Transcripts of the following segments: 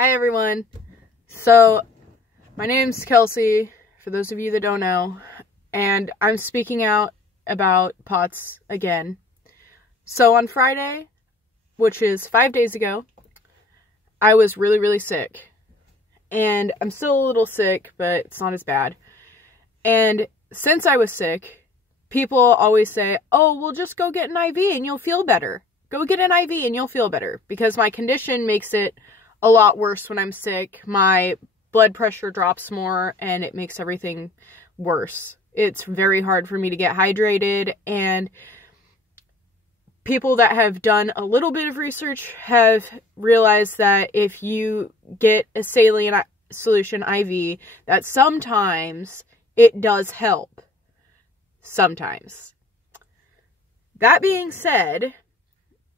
Hi everyone. So, my name's Kelsey, for those of you that don't know, and I'm speaking out about POTS again. So on Friday, which is 5 days ago, I was really sick. And I'm still a little sick, but it's not as bad. And since I was sick, people always say, oh, well, just go get an IV and you'll feel better. Go get an IV and you'll feel better. Because my condition makes it a lot worse when I'm sick. My blood pressure drops more and it makes everything worse. It's very hard for me to get hydrated, and people that have done a little bit of research have realized that if you get a saline solution IV, that sometimes it does help. Sometimes. That being said,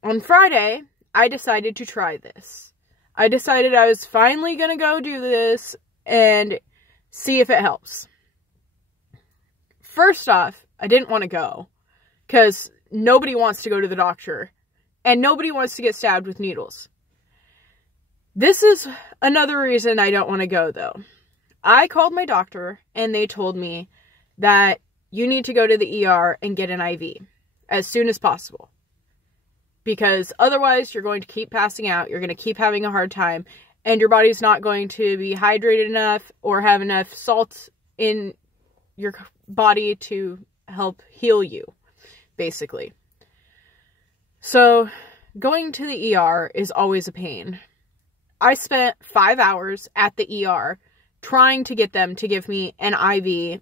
on Friday, I decided to try this. I decided I was finally going to go do this and see if it helps. First off, I didn't want to go because nobody wants to go to the doctor and nobody wants to get stabbed with needles. This is another reason I don't want to go, though. I called my doctor and they told me that you need to go to the ER and get an IV as soon as possible. Because otherwise you're going to keep passing out, you're going to keep having a hard time, and your body's not going to be hydrated enough or have enough salt in your body to help heal you, basically. So, going to the ER is always a pain. I spent 5 hours at the ER trying to get them to give me an IV,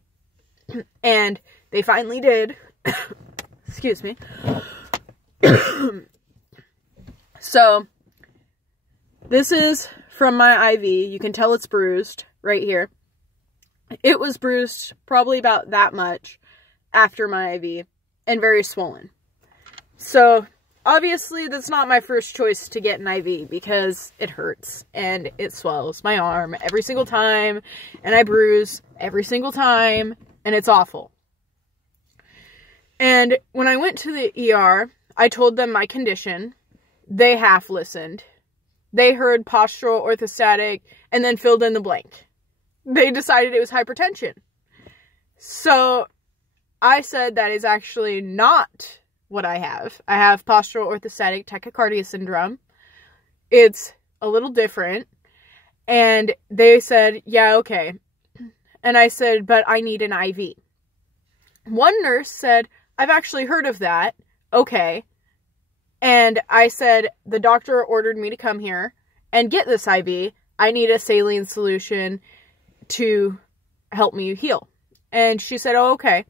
and they finally did. Excuse me. So, this is from my IV. You can tell it's bruised right here. It was bruised probably about that much after my IV and very swollen. So, obviously, that's not my first choice to get an IV because it hurts and it swells my arm every single time, and I bruise every single time, and it's awful. And when I went to the ER, I told them my condition. They half listened. They heard postural orthostatic and then filled in the blank. They decided it was hypertension. So I said that is actually not what I have. I have postural orthostatic tachycardia syndrome. It's a little different. And they said, yeah, okay. And I said, but I need an IV. One nurse said, I've actually heard of that. Okay. And I said, the doctor ordered me to come here and get this IV. I need a saline solution to help me heal. And she said, oh, okay.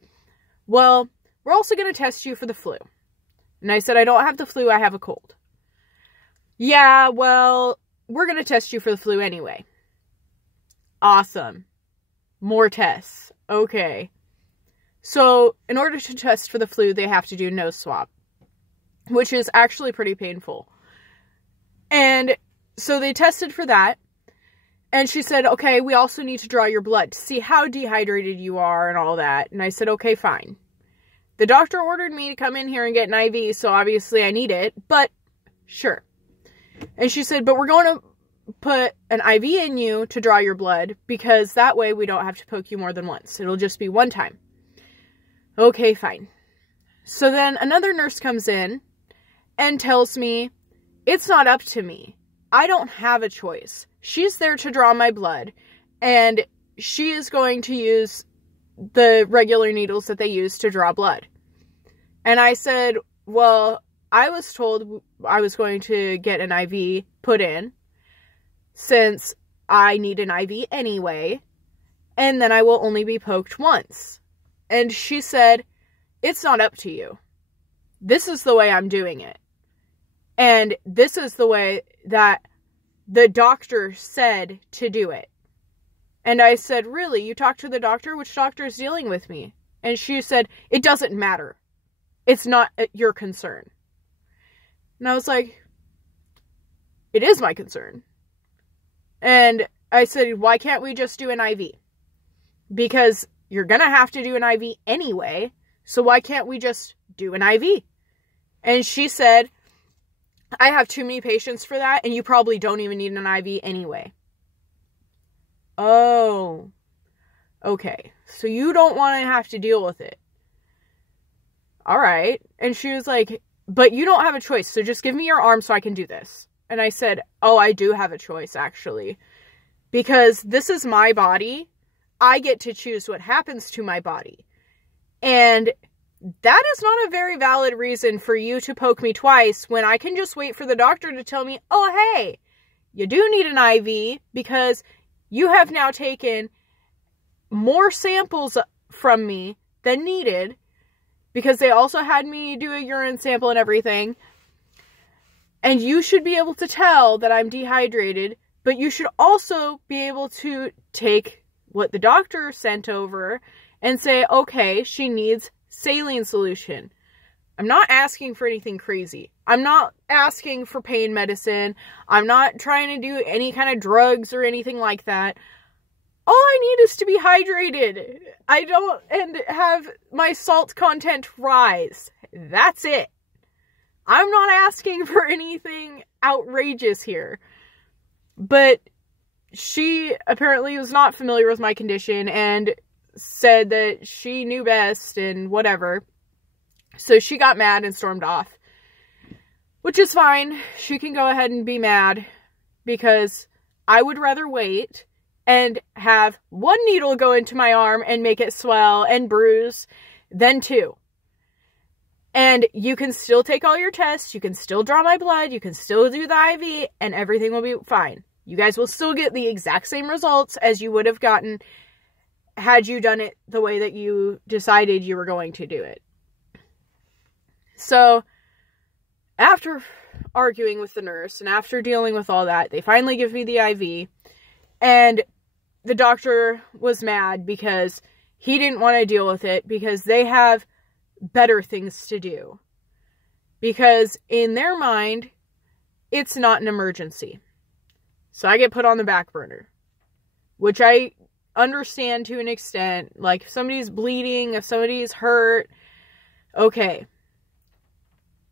Well, we're also going to test you for the flu. And I said, I don't have the flu, I have a cold. Yeah, well, we're going to test you for the flu anyway. Awesome. More tests. Okay. So, in order to test for the flu, they have to do a nose swab, which is actually pretty painful. And so they tested for that. And she said, okay, we also need to draw your blood to see how dehydrated you are and all that. And I said, okay, fine. The doctor ordered me to come in here and get an IV, so obviously I need it, but sure. And she said, but we're going to put an IV in you to draw your blood because that way we don't have to poke you more than once. It'll just be one time. Okay, fine. So then another nurse comes in and tells me, it's not up to me. I don't have a choice. She's there to draw my blood, and she is going to use the regular needles that they use to draw blood. And I said, well, I was told I was going to get an IV put in, since I need an IV anyway, and then I will only be poked once. And she said, it's not up to you. This is the way I'm doing it. And this is the way that the doctor said to do it. And I said, really? You talked to the doctor? Which doctor is dealing with me? And she said, it doesn't matter. It's not your concern. And I was like, it is my concern. And I said, why can't we just do an IV? Because you're going to have to do an IV anyway. So why can't we just do an IV? And she said, I have too many patients for that, and you probably don't even need an IV anyway. Oh, okay. So you don't want to have to deal with it. All right. And she was like, but you don't have a choice, so just give me your arm so I can do this. And I said, oh, I do have a choice, actually. Because this is my body. I get to choose what happens to my body. And that is not a very valid reason for you to poke me twice when I can just wait for the doctor to tell me, oh, hey, you do need an IV because you have now taken more samples from me than needed, because they also had me do a urine sample and everything. And you should be able to tell that I'm dehydrated, but you should also be able to take what the doctor sent over and say, okay, she needs saline solution. I'm not asking for anything crazy. I'm not asking for pain medicine. I'm not trying to do any kind of drugs or anything like that. All I need is to be hydrated. And have my salt content rise. That's it. I'm not asking for anything outrageous here. But she apparently was not familiar with my condition and said that she knew best and whatever. So she got mad and stormed off. Which is fine. She can go ahead and be mad, because I would rather wait and have one needle go into my arm and make it swell and bruise than two. And you can still take all your tests, you can still draw my blood, you can still do the IV, and everything will be fine. You guys will still get the exact same results as you would have gotten had you done it the way that you decided you were going to do it. So, after arguing with the nurse and after dealing with all that, they finally give me the IV, and the doctor was mad because he didn't want to deal with it because they have better things to do. Because in their mind, it's not an emergency. So I get put on the back burner, which I understand to an extent. Like, if somebody's bleeding, if somebody's hurt, okay.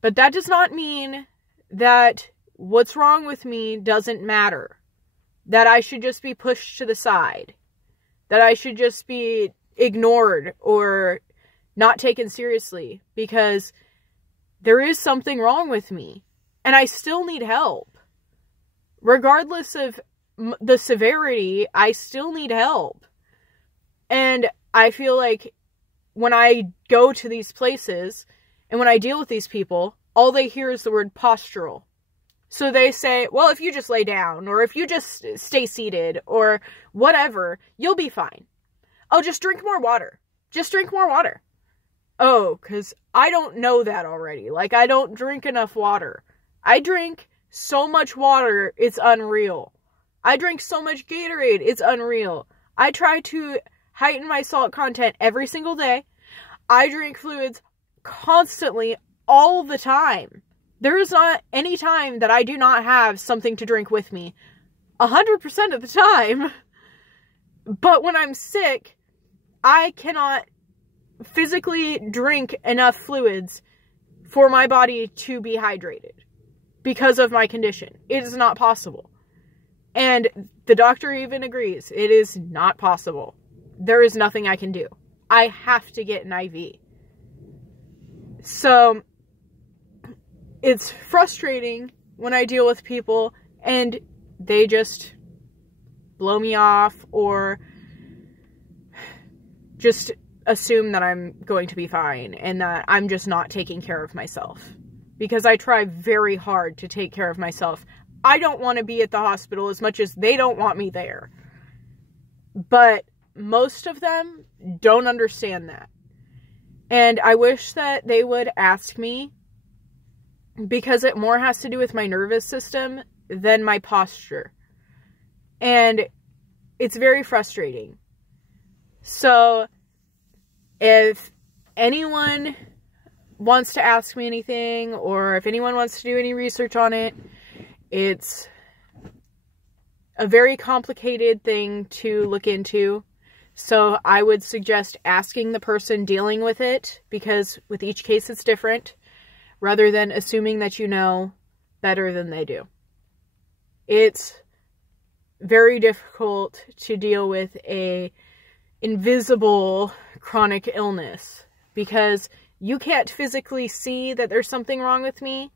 But that does not mean that what's wrong with me doesn't matter. That I should just be pushed to the side. That I should just be ignored or not taken seriously. Because there is something wrong with me. And I still need help. Regardless of the severity, I still need help. And I feel like when I go to these places and when I deal with these people, all they hear is the word postural. So they say, well, if you just lay down, or if you just stay seated, or whatever, you'll be fine. Oh, just drink more water. Just drink more water. Oh, because I don't know that already. Like, I don't drink enough water. I drink so much water, it's unreal. I drink so much Gatorade, it's unreal. I try to heighten my salt content every single day. I drink fluids constantly, all the time. There is not any time that I do not have something to drink with me. 100% of the time. But when I'm sick, I cannot physically drink enough fluids for my body to be hydrated because of my condition. It is not possible. And the doctor even agrees. It is not possible. There is nothing I can do. I have to get an IV. So it's frustrating when I deal with people and they just blow me off or just assume that I'm going to be fine and that I'm just not taking care of myself. Because I try very hard to take care of myself. I don't want to be at the hospital as much as they don't want me there. But most of them don't understand that. And I wish that they would ask me, because it more has to do with my nervous system than my posture. And it's very frustrating. So if anyone wants to ask me anything, or if anyone wants to do any research on it, it's a very complicated thing to look into. So I would suggest asking the person dealing with it, because with each case it's different, rather than assuming that you know better than they do. It's very difficult to deal with a invisible chronic illness because you can't physically see that there's something wrong with me.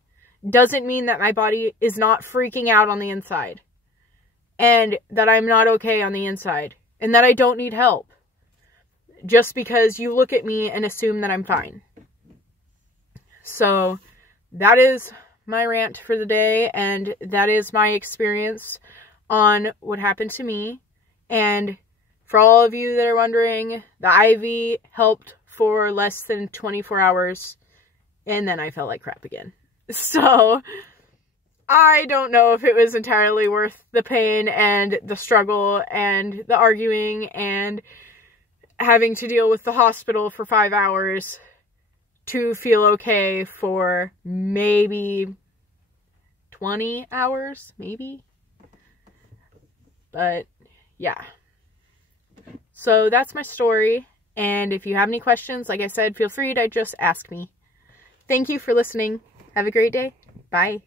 Doesn't mean that my body is not freaking out on the inside and that I'm not okay on the inside and that I don't need help just because you look at me and assume that I'm fine. So that is my rant for the day, and that is my experience on what happened to me. And for all of you that are wondering, the IV helped for less than 24 hours, and then I felt like crap again. So I don't know if it was entirely worth the pain and the struggle and the arguing and having to deal with the hospital for 5 hours to feel okay for maybe 20 hours, maybe. But yeah. So that's my story. And if you have any questions, like I said, feel free to just ask me. Thank you for listening. Have a great day. Bye.